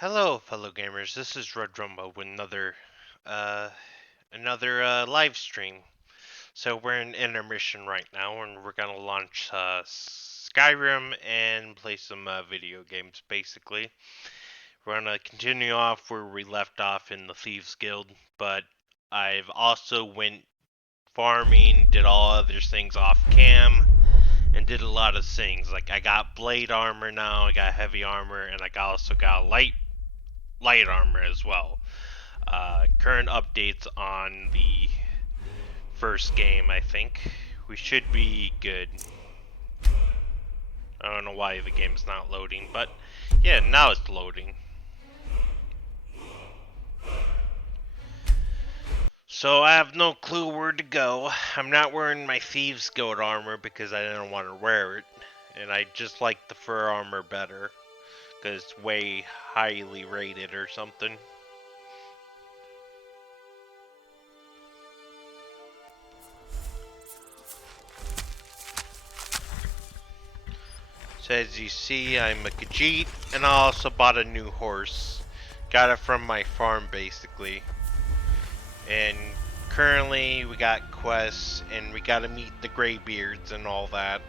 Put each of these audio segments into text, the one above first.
Hello, fellow gamers. This is Ra Drumba with uh, another live stream. So we're in intermission right now, and we're gonna launch Skyrim and play some video games. Basically, we're gonna continue off where we left off in the Thieves Guild, but I've also went farming, did all other things off cam, and did a lot of things. Like I got blade armor now, I got heavy armor, and also got light armor as well. Current updates on the first game, I think. We should be good. I don't know why the game's not loading, but yeah, now it's loading. So I have no clue where to go. I'm not wearing my Thieves Guild armor because I didn't want to wear it. And I just like the fur armor better because it's way highly rated or something. So as you see, I'm a Khajiit, and I also bought a new horse. Got it from my farm, basically. And currently, we got quests, and we gotta meet the Greybeards and all that.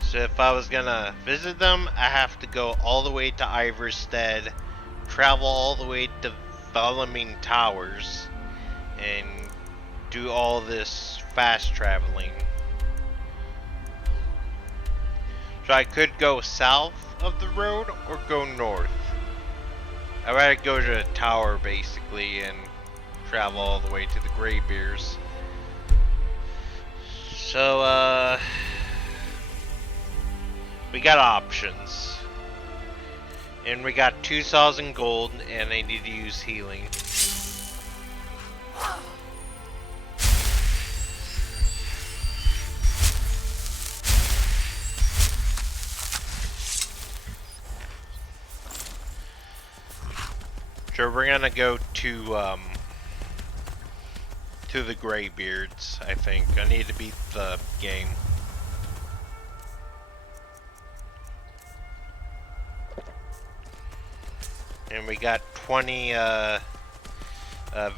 So if I was gonna visit them, I have to go all the way to Iverstead, travel all the way to Valamine Towers, and do all this fast traveling. So I could go south of the road or go north. I rather go to the tower basically and travel all the way to the Greybeards. So we got options. And we got 2,000 gold and I need to use healing. So we're gonna go to the Greybeards, I think. I need to beat the game. And we got 20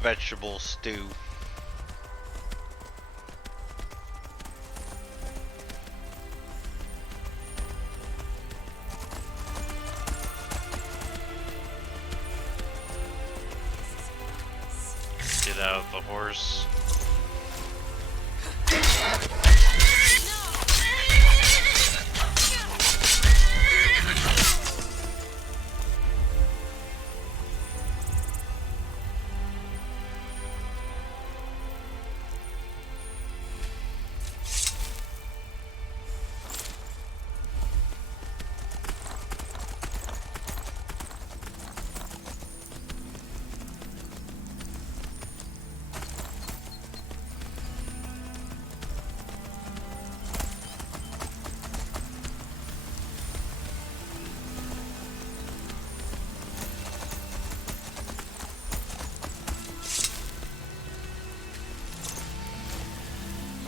vegetable stew. Get out of the horse.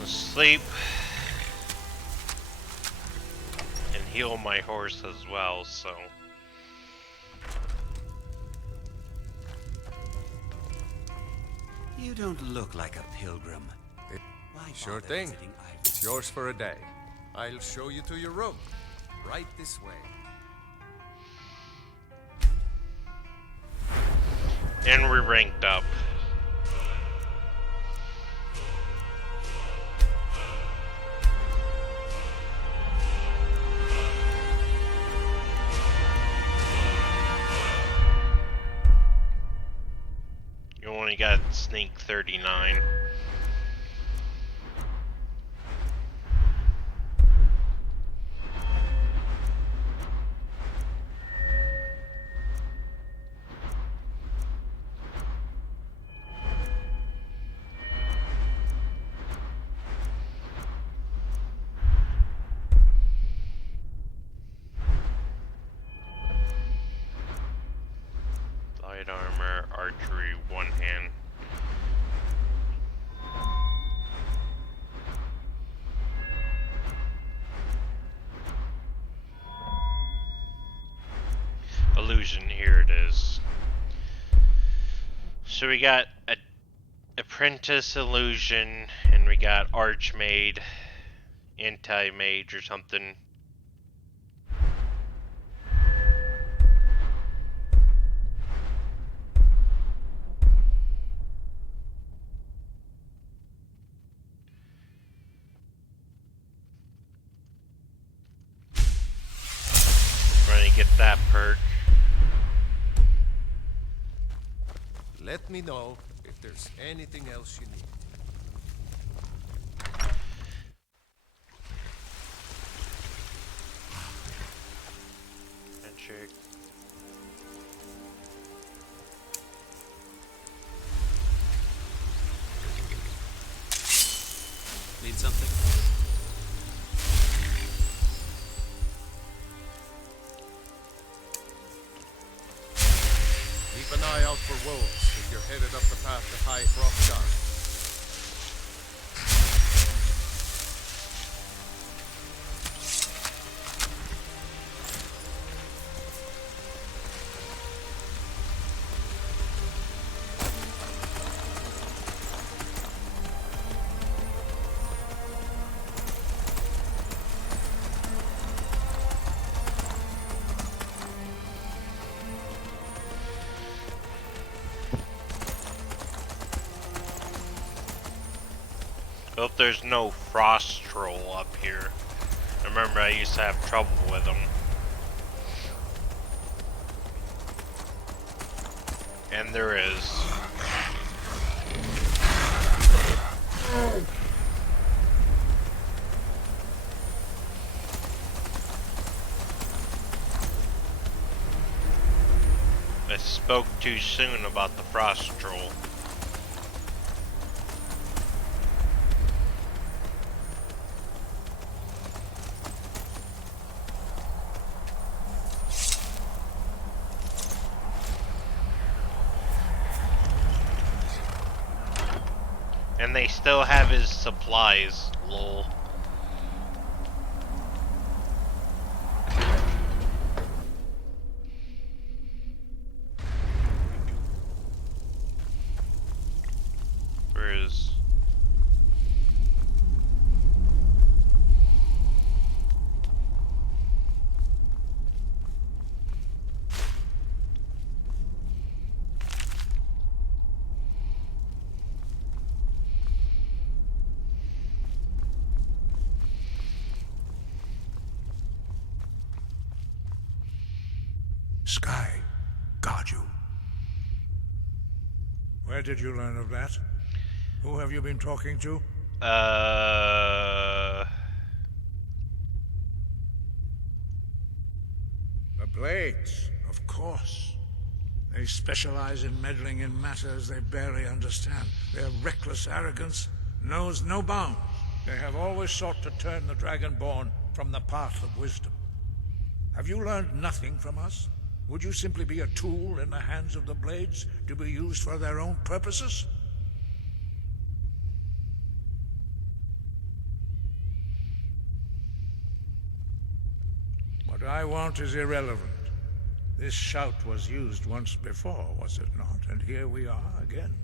Sleep and heal my horse as well, so you don't look like a pilgrim. Sure thing. It's yours for a day. I'll show you to your room. Right this way. and we're ranked up. You only got sneak 39. Light armor, archery, one hand. illusion. Here it is. So we got a apprentice illusion, and we got archmage, anti-mage or something. Trying to get that perk. Let me know if there's anything else you need. Handshake. Need something? Keep an eye out for wolves if you're headed up the path to High Hrothgar. Hope there's no frost troll up here. I remember I used to have trouble with them. And there is. I spoke too soon about the frost troll. And they still have his supplies, lol. Where is... Sky, guard you. Where did you learn of that? Who have you been talking to? The Blades, of course. They specialize in meddling in matters they barely understand. Their reckless arrogance knows no bounds. They have always sought to turn the Dragonborn from the path of wisdom. Have you learned nothing from us? Would you simply be a tool in the hands of the Blades to be used for their own purposes? What I want is irrelevant. This shout was used once before, was it not? And here we are again.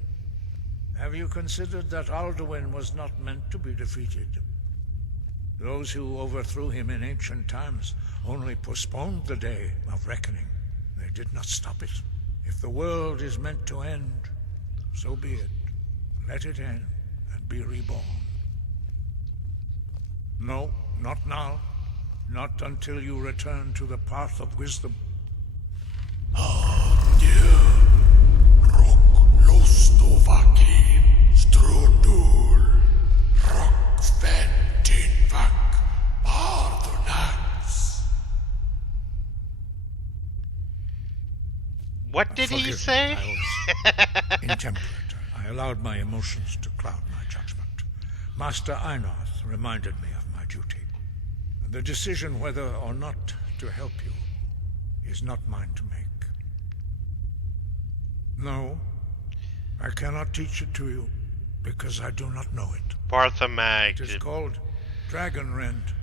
Have you considered that Alduin was not meant to be defeated? Those who overthrew him in ancient times only postponed the day of reckoning. They did not stop it. If the world is meant to end, so be it. Let it end and be reborn. No, not now. Not until you return to the path of wisdom. What did he say? I was intemperate. I allowed my emotions to cloud my judgment. Master Einarth reminded me of my duty. The decision whether or not to help you is not mine to make. No, I cannot teach it to you because I do not know it. Parthamag. It is called Dragon Rend,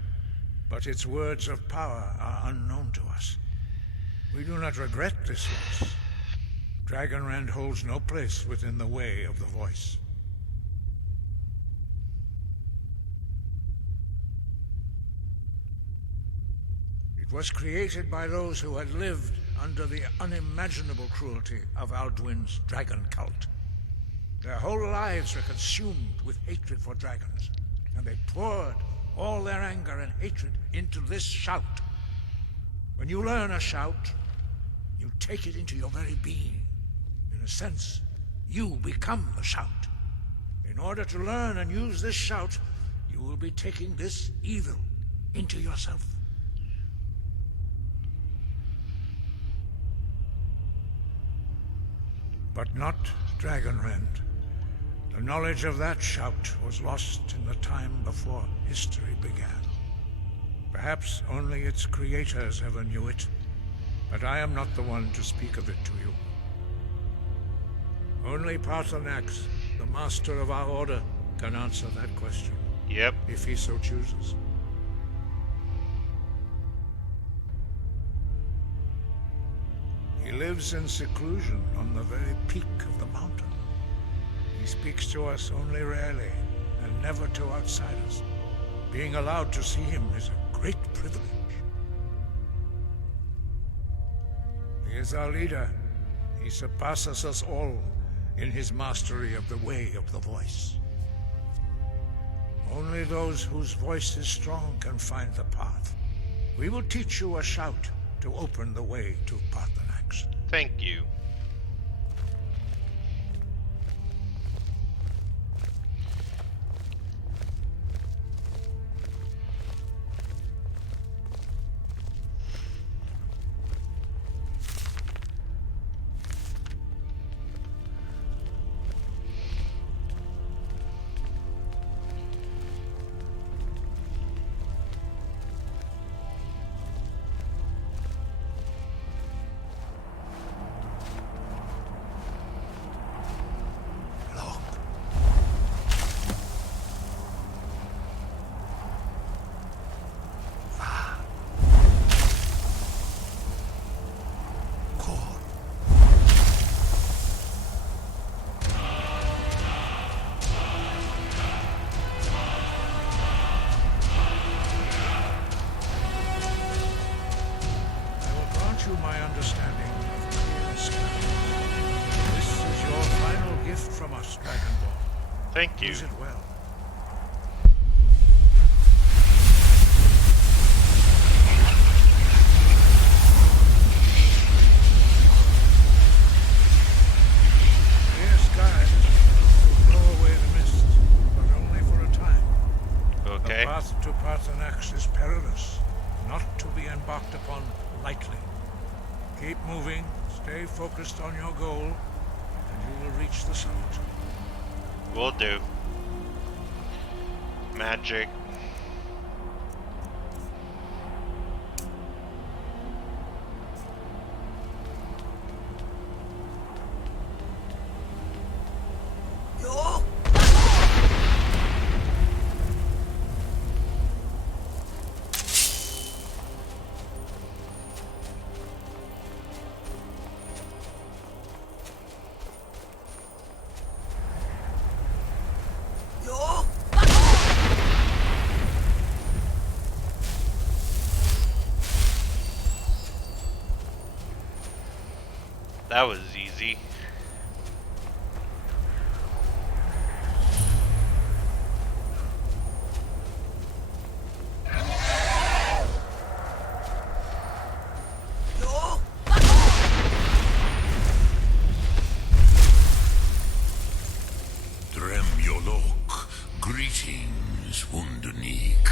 but its words of power are unknown to us. We do not regret this loss. Dragonrend holds no place within the way of the voice. It was created by those who had lived under the unimaginable cruelty of Alduin's dragon cult. Their whole lives were consumed with hatred for dragons, and they poured all their anger and hatred into this shout. When you learn a shout, you take it into your very being. In a sense, you become the shout. In order to learn and use this shout, you will be taking this evil into yourself. But not Dragonrend. The knowledge of that shout was lost in the time before history began. Perhaps only its creators ever knew it, but I am not the one to speak of it to you. Only Paarthurnax, the master of our order, can answer that question. Yep. If he so chooses. He lives in seclusion on the very peak of the mountain. He speaks to us only rarely, and never to outsiders. Being allowed to see him is a great privilege. He is our leader. He surpasses us all in his mastery of the way of the voice. Only those whose voice is strong can find the path. We will teach you a shout to open the way to Paarthurnax. Thank you. My understanding of clear skies. This is your final gift from us, Dragonborn. Thank you. Use it well. Clear skies will blow away the mist, but only for a time. Okay. The path to Paarthurnax is perilous, not to be embarked upon lightly. Keep moving, stay focused on your goal, and you will reach the summit. Will do. Magic. That was easy. Dremyolok, greetings, Wunderneek.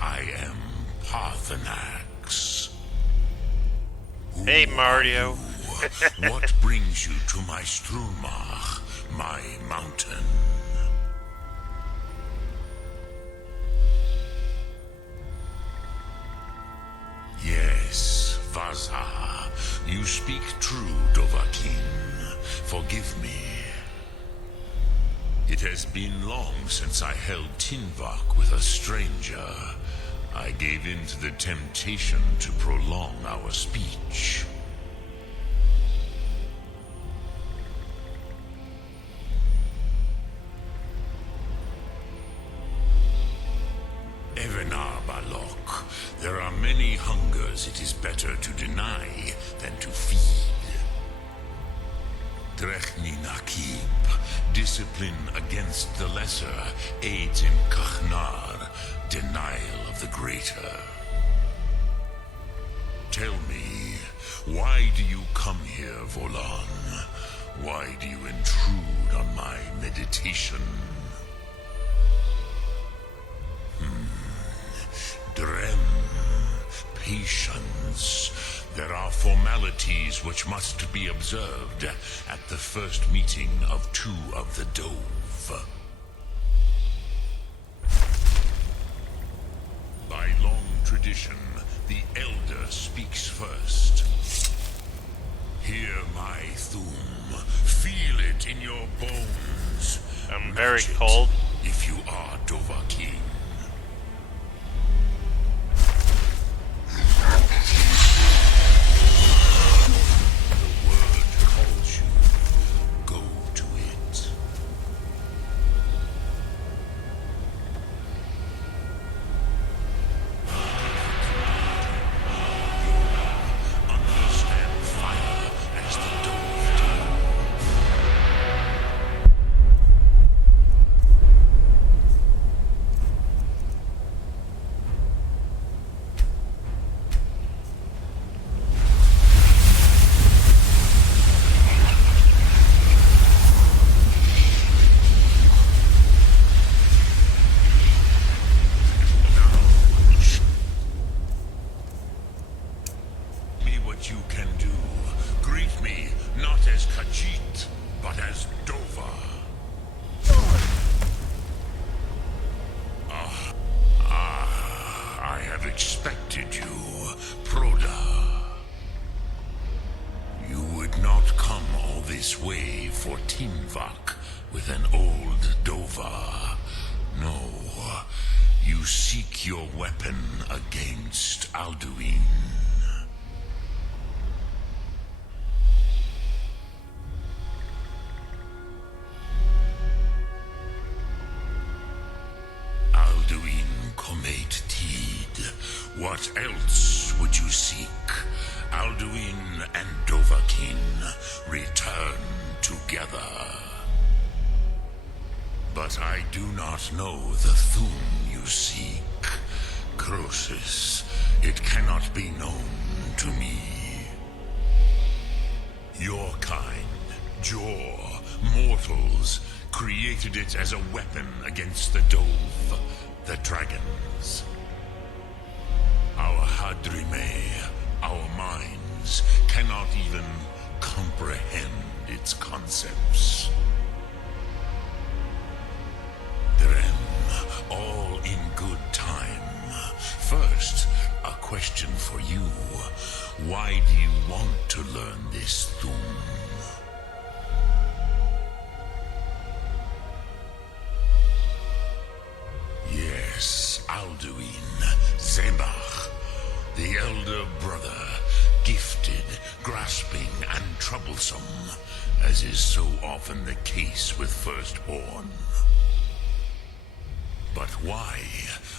I am Paarthurnax. Hey, Mario. What brings you to my Strumach, my mountain? Yes, Vaza, you speak true, Dovahkiin. Forgive me. It has been long since I held Tinvak with a stranger. I gave in to the temptation to prolong our speech. There are many hungers it is better to deny than to feed. Drechni Nakib, discipline against the lesser, aids in Kachnar, denial of the greater. Tell me, why do you come here, Volan? Why do you intrude on my meditation? Drem, patience. There are formalities which must be observed at the first meeting of two of the Dove. By long tradition, the Elder speaks first. Hear my Thum. Feel it in your bones. I'm very Match it cold. if you are Dovahkiin. The word calls you. Go to it. Understand fire as the Dove do. Me what you can do. Greet me not as Khajiit, but as Dova. I have expected you, Proda. You would not come all this way for Tinvak with an old Dova. No, you seek your weapon against Alduin. Alduin Comate Teed. What else would you seek? Alduin and Dovahkiin return together. But I do not know the Thum you seek. Croesus, it cannot be known to me. Your kind, Jor, mortals, created it as a weapon against the Dove, the dragons. Our Hadrime, our minds, cannot even comprehend its concepts. Drem, all in good time. First, a question for you. Why do you want to learn this Thum? Yes, Alduin, Zebach, the elder brother, gifted, grasping, and troublesome, as is so often the case with Firstborn. But why?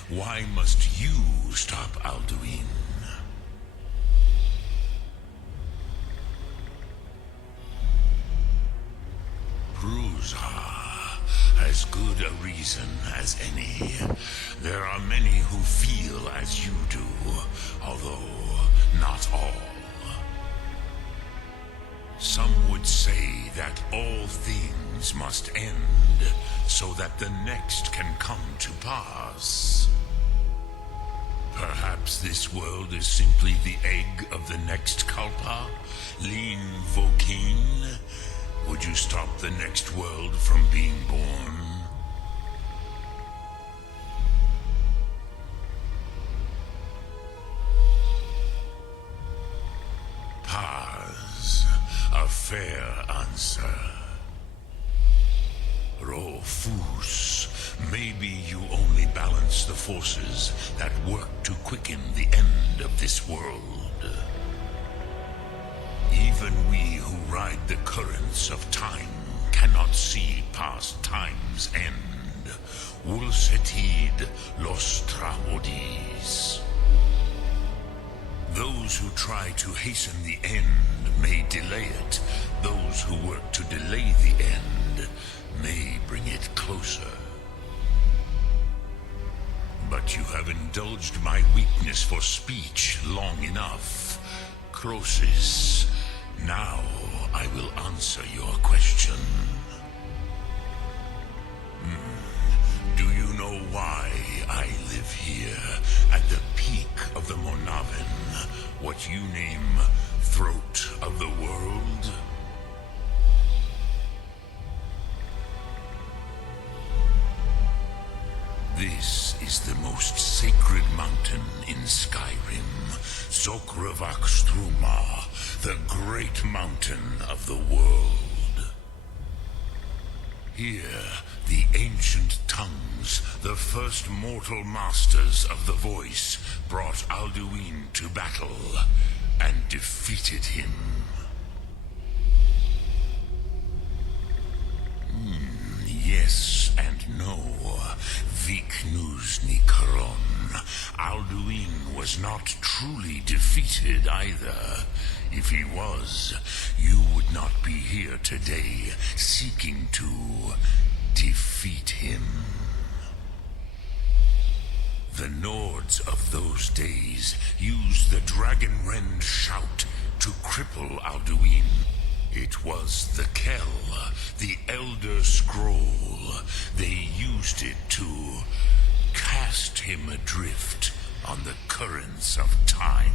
Why must you stop Alduin? Ruza. As good a reason as any. There are many who feel as you do, although not all. Some would say that all things must end, so that the next can come to pass. Perhaps this world is simply the egg of the next Kalpa, Lin Vokin. Would you stop the next world from being born? Paz, a fair answer. Rofus, maybe you only balance the forces that work to quicken the end of this world. Even we who ride the currents of time cannot see past time's end. Ulsetid los traodis. Those who try to hasten the end may delay it. Those who work to delay the end may bring it closer. But you have indulged my weakness for speech long enough. Croesus, now I will answer your question. Do you know why I live here at the peak of the Monavin, what you name throat of the world? This is the most sacred mountain in Skyrim, Ra, the great mountain of the world. Here, the ancient tongues, the first mortal masters of the voice, brought Alduin to battle and defeated him. Yes and no. Viknusni Karon. Alduin was not truly defeated either. If he was, you would not be here today seeking to defeat him. The Nords of those days used the Dragonrend shout to cripple Alduin. It was the Kell, the Elder Scroll. They used it to cast him adrift on the currents of time.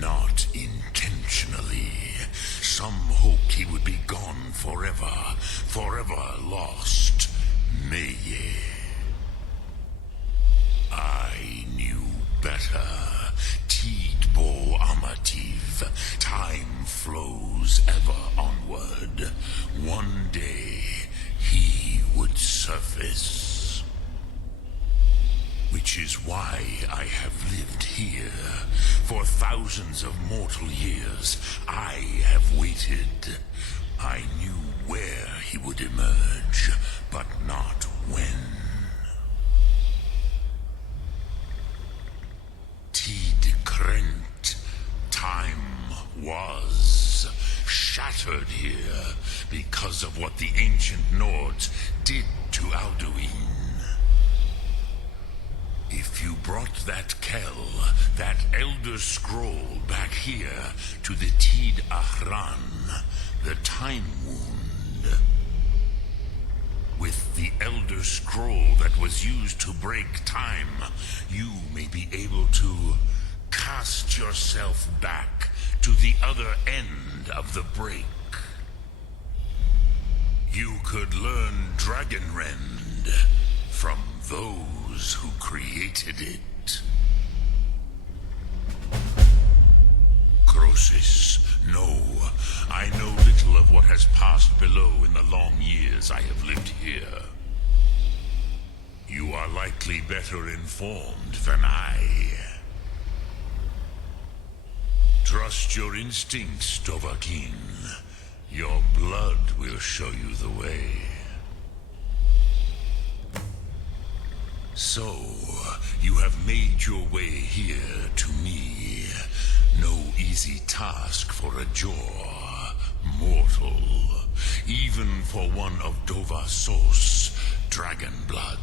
Not intentionally. Some hoped he would be gone forever, forever lost. Meye. I knew better. Tidbo Amativ. Time flows ever onward. One day, he would surface. Which is why I have lived here. For thousands of mortal years, I have waited. I knew where he would emerge, but not when. Tid Krent. Time was shattered here because of what the ancient Nords did to Alduin. If you brought that Kell, that Elder Scroll back here to the Tid Ahran, the Time Wound, with the Elder Scroll that was used to break time, you may be able to cast yourself back to the other end of the break. You could learn Dragonrend from those who created it. Croesus, no, I know little of what has passed below in the long years I have lived here. You are likely better informed than I. Trust your instincts, Dovahkiin. Your blood will show you the way. So, you have made your way here to me. No easy task for a Jor, mortal. Even for one of Dovahsos, dragon blood.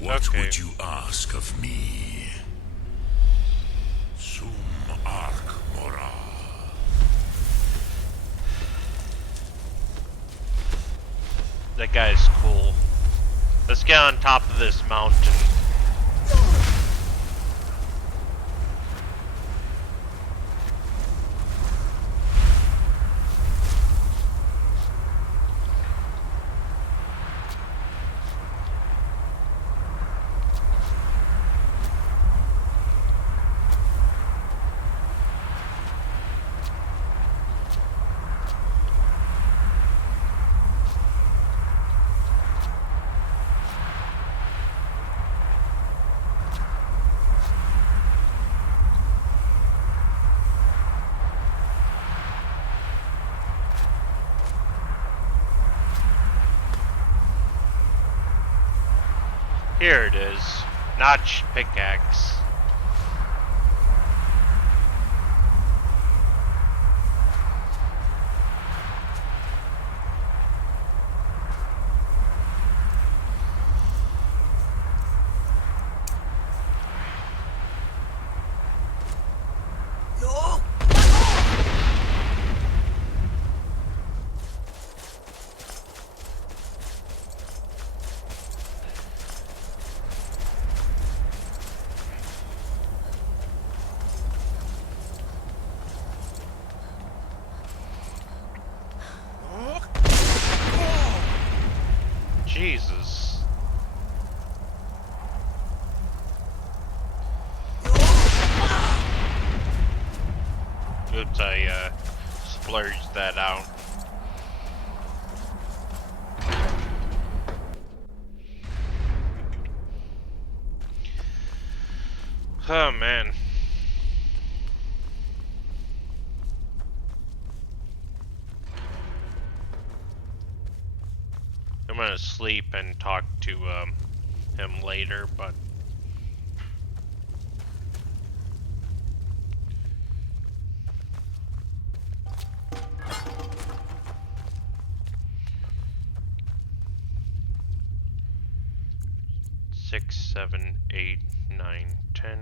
What would you ask of me? Sum Ark Mora. That guy's cool. Let's get on top of this mountain. Here it is. Notched pickaxe. Jesus. Oops, I splurged that out. Oh man. I'm gonna sleep and talk to him later, but 6, 7, 8, 9, 10.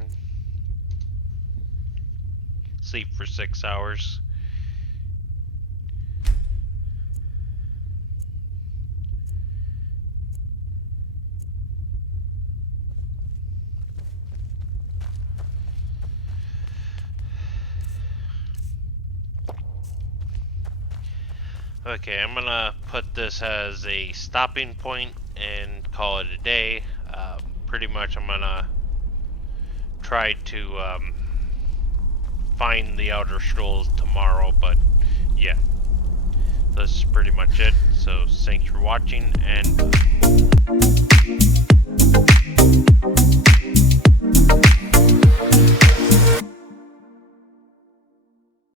Sleep for 6 hours. Okay, I'm gonna put this as a stopping point and call it a day. Pretty much I'm gonna try to find the outer scrolls tomorrow, but yeah, that's pretty much it. So thanks for watching, and